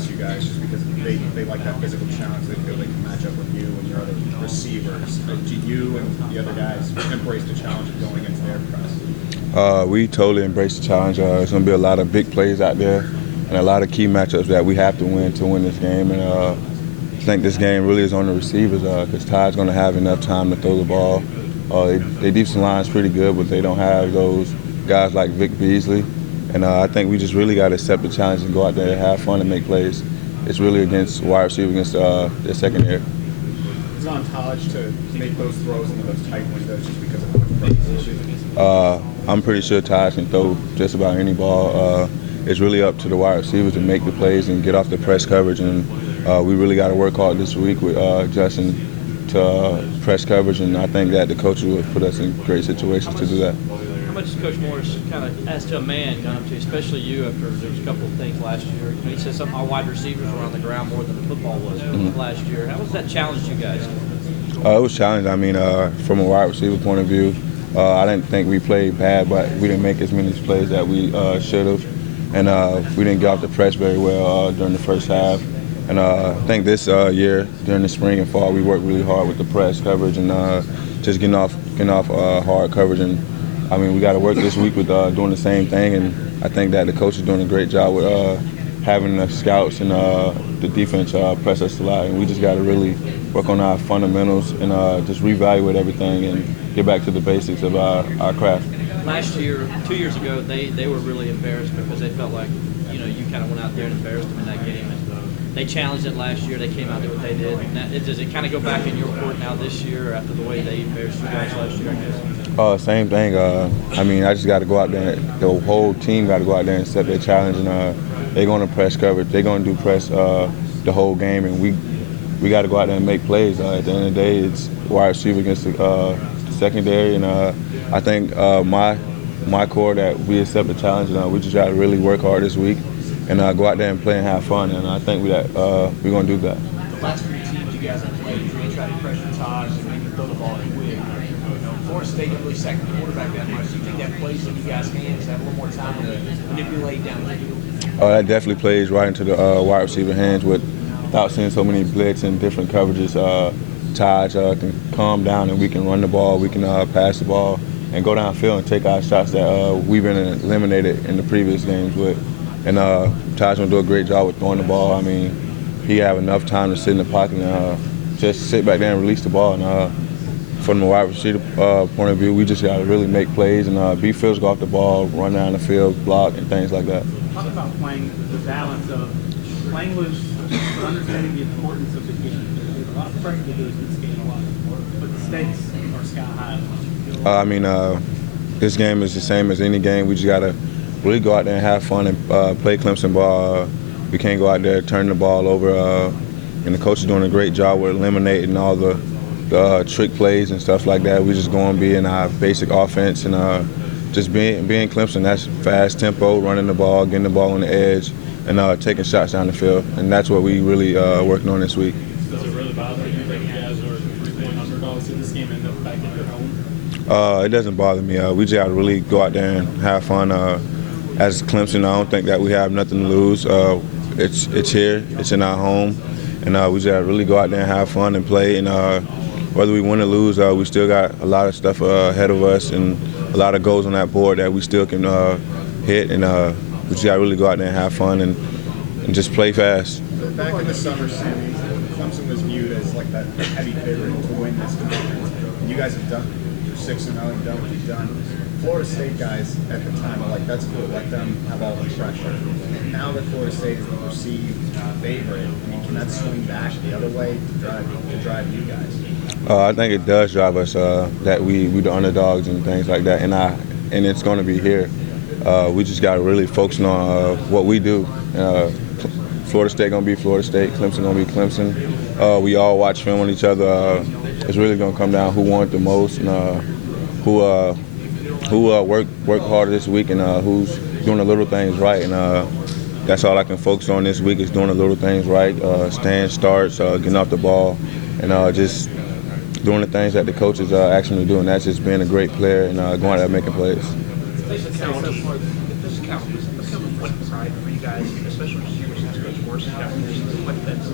press you guys just because they like that physical challenge. They feel they can match up with you and your other receivers. Do you and the other guys embrace the challenge of going into their press? We totally embrace the challenge. There's going to be a lot of big plays out there and a lot of key matchups that we have to win this game. And I think this game really is on the receivers because Ty's going to have enough time to throw the ball. Their defensive line is pretty good, but they don't have those guys like Vic Beasley. And I think we just really got to accept the challenge and go out there and have fun and make plays. It's really against wide receiver, against their secondary. It's on Taj to make those throws into those tight windows just because of the I'm pretty sure Taj can throw just about any ball. It's really up to the wide receivers to make the plays and get off the press coverage. And we really got to work hard this week with Justin to press coverage, and I think that the coaches will put us in great situations to do that. How much is Coach Morris kind of asked to a man gone up to, especially you after there was a couple of things last year? He said some our wide receivers were on the ground more than the football was last year. How was that challenge you guys? It was challenging. I mean, from a wide receiver point of view, I didn't think we played bad, but we didn't make as many plays that we should have, and we didn't get off the press very well during the first half. And I think this year, during the spring and fall, we worked really hard with the press coverage and just getting off hard coverage. And I mean, we got to work this week with doing the same thing. And I think that the coach is doing a great job with having the scouts and the defense press us a lot. And we just got to really work on our fundamentals and just reevaluate everything and get back to the basics of our craft. Last year, 2 years ago, they were really embarrassed because they felt like you kind of went out there and embarrassed them in that game. They challenged it last year. They came out and did what they did. And does it kind of go back in your court now this year after the way they embarrassed you guys last year, I guess? Same thing. I mean, I just got to go out there. The whole team got to go out there and set their challenge. And they're going to press coverage. They're going to do press the whole game. And we got to go out there and make plays. At the end of the day, it's wide receiver against the secondary. And I think my core that we accept the challenge. And we just got to really work hard this week and go out there and play and have fun, and I think we're going to do that. The last three teams you guys have played, you really try to pressure Taj and maybe throw the ball quick. Florida State didn't really sack the quarterback that much. Do you think that plays in you guys' hands to have a little more time to manipulate down the field? That definitely plays right into the wide receiver hands without seeing so many blitz and different coverages. Taj can calm down and we can run the ball, we can pass the ball, and go downfield and take our shots that we've been eliminated in the previous games with. And Ty's going to do a great job with throwing the ball. I mean, he have enough time to sit in the pocket and just sit back there and release the ball. And from the wide receiver point of view, we just got to really make plays and be physical off the ball, run down the field, block, and things like that. Talk about playing the balance of playing loose, but understanding the importance of the game. There's a lot of pressure to lose in this game, but the stakes are sky high. I mean, this game is the same as any game. We just got to really go out there and have fun and play Clemson ball. We can't go out there turning the ball over. And the coach is doing a great job with eliminating all the trick plays and stuff like that. We just go and be in our basic offense and just being Clemson. That's fast tempo, running the ball, getting the ball on the edge, and taking shots down the field. And that's what we really working on this week. Does it really bother you that you guys are 3-point underdogs in this game and end up back at your home? It doesn't bother me. We just got to really go out there and have fun. As Clemson, I don't think that we have nothing to lose. It's here, it's in our home, and we just got to really go out there and have fun and play. And whether we win or lose, we still got a lot of stuff ahead of us and a lot of goals on that board that we still can hit. And we just got to really go out there and have fun and just play fast. Back in the summer, Sammy, Clemson was viewed as like that heavy favorite to win this conference. You guys have done, you're 6-0, you've done what you've done. Florida State guys at the time are like, that's cool, let them have all the pressure. Now that Florida State is the perceived favorite, I mean, can that swing back the other way to drive you guys? I think it does drive us that we the underdogs and things like that, and it's going to be here. We just got to really focus on what we do. Florida State going to be Florida State, Clemson going to be Clemson. We all watch film on each other. It's really going to come down who won it the most and who worked harder this week and who's doing the little things right. And that's all I can focus on this week is doing the little things right, stand starts, getting off the ball, and just doing the things that the coaches ask me to do, and that's just being a great player and going out there making plays. This account has become a point pride for you guys, especially receivers since Coach Morris. after this season, what that's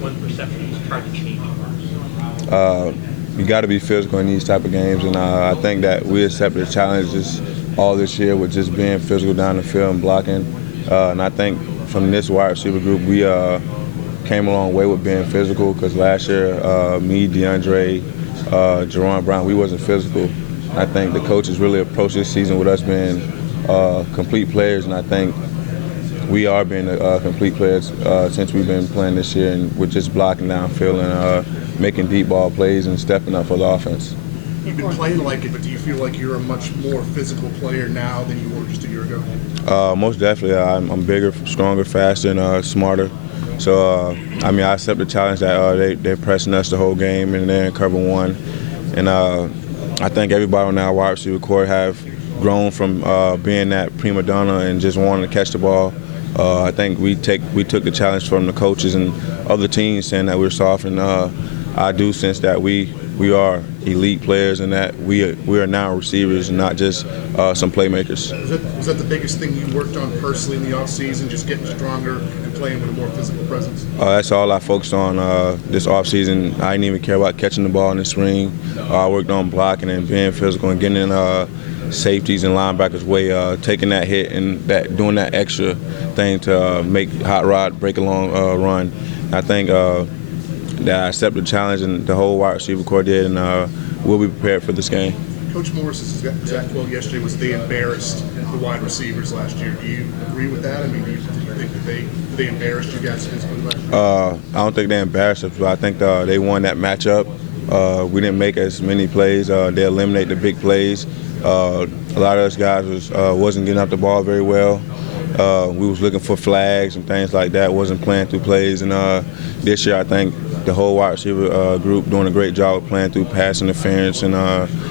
one perception he's tried to change for us? You got to be physical in these type of games, and I think that we accepted the challenges all this year with just being physical down the field and blocking. And I think from this wide receiver group, we came a long way with being physical, because last year, me, DeAndre, Jerron Brown, we wasn't physical. I think the coaches really approached this season with us being complete players, and I think we are being complete players since we've been playing this year, and we're just blocking downfield and making deep ball plays and stepping up for the offense. You've been playing like it, but do you feel like you're a much more physical player now than you were just a year ago? Most definitely. I'm bigger, stronger, faster, and smarter. So, I accept the challenge that they're pressing us the whole game, and they're in cover one. And I think everybody on our wide receiver core have grown from being that prima donna and just wanting to catch the ball. I think we took the challenge from the coaches and other teams saying that we're soft, and I do sense that we are elite players and that we are now receivers and not just some playmakers. Was that the biggest thing you worked on personally in the offseason, just getting stronger and playing with a more physical presence? That's all I focused on this offseason. I didn't even care about catching the ball in the spring. I worked on blocking and being physical and getting in safeties and linebackers' way, taking that hit and doing that extra thing to make hot rod break a long run. I think that I accepted the challenge, and the whole wide receiver core did, and we'll be prepared for this game. Coach Morris's exact quote yesterday was they embarrassed the wide receivers last year. Do you agree with that? Do you think that they embarrassed you guys physically last year? I don't think they embarrassed us, but I think they won that matchup. We didn't make as many plays. They eliminate the big plays. A lot of us guys wasn't getting up the ball very well. We was looking for flags and things like that, wasn't playing through plays. And this year I think the whole wide receiver group doing a great job of playing through pass interference. And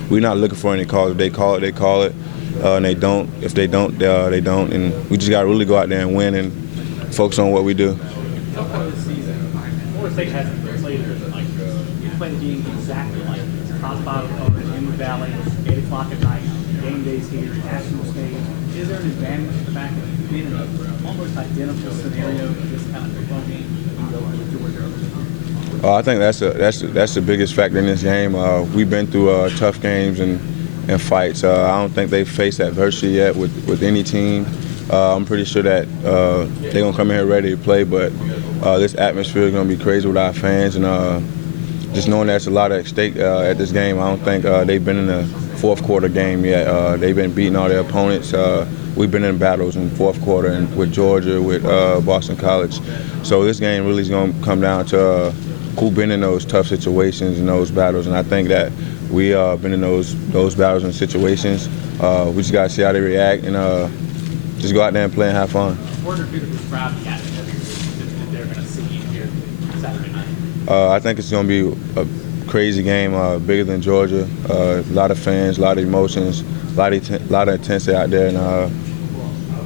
we're not looking for any calls. If they call it, they call it. And they don't. If they don't, they don't. And we just got to really go out there and win and focus on what we do. So far this season, Florida State hasn't played it like this. You play the game exactly like this. Cross-bottom opponent in the Valley, 8 o'clock at night, game days here, national stage. Is there an advantage to the fact that you've been in an almost identical scenario to this kind of football game you go with Georgia? I think that's the biggest factor in this game. We've been through tough games and fights. I don't think they've faced adversity yet with any team. I'm pretty sure that they're going to come in here ready to play, but this atmosphere is going to be crazy with our fans. And just knowing there's a lot at stake at this game, I don't think they've been in a fourth quarter game yet. They've been beating all their opponents. We've been in battles in fourth quarter and with Georgia, with Boston College. So this game really is going to come down to who's been in those tough situations and those battles. And I think that we been in those battles and situations. We just got to see how they react and just go out there and play and have fun. What are people describe the atmosphere that they're going to see here Saturday night? I think it's going to be a crazy game, bigger than Georgia. A lot of fans, a lot of emotions, a lot of intensity out there, and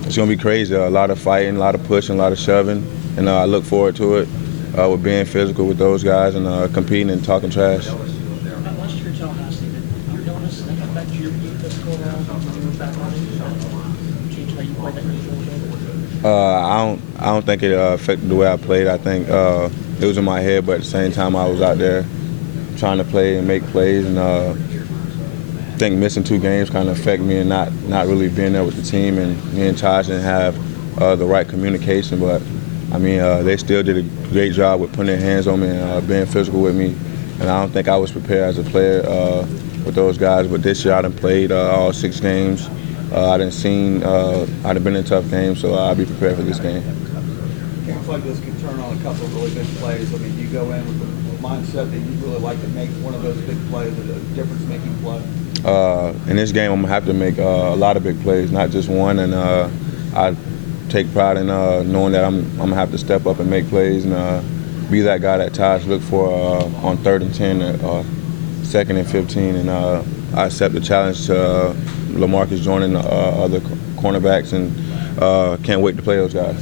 it's going to be crazy. A lot of fighting, a lot of pushing, a lot of shoving, and I look forward to it with being physical with those guys and competing and talking trash. Last year, John asked you, you notice that affect your physical when you were back on it? Change how you play that game? I don't think it affected the way I played. I think it was in my head, but at the same time I was out there trying to play and make plays, and I think missing 2 games kind of affected me and not really being there with the team, and me and Taj didn't have the right communication. But they still did a great job with putting their hands on me and being physical with me, and I don't think I was prepared as a player with those guys. But this year I done played all 6 games. I done been in tough games, so I'll be prepared for this game. Games like this can turn on a couple of really big plays. You go in with the mindset that you really like to make one of those big plays, a difference-making play. In this game, I'm gonna have to make a lot of big plays, not just one. And I take pride in knowing that I'm gonna have to step up and make plays and be that guy that Taj look for on 3rd and 10, 2nd and 15. And I accept the challenge to LaMarcus joining the other cornerbacks, and can't wait to play those guys.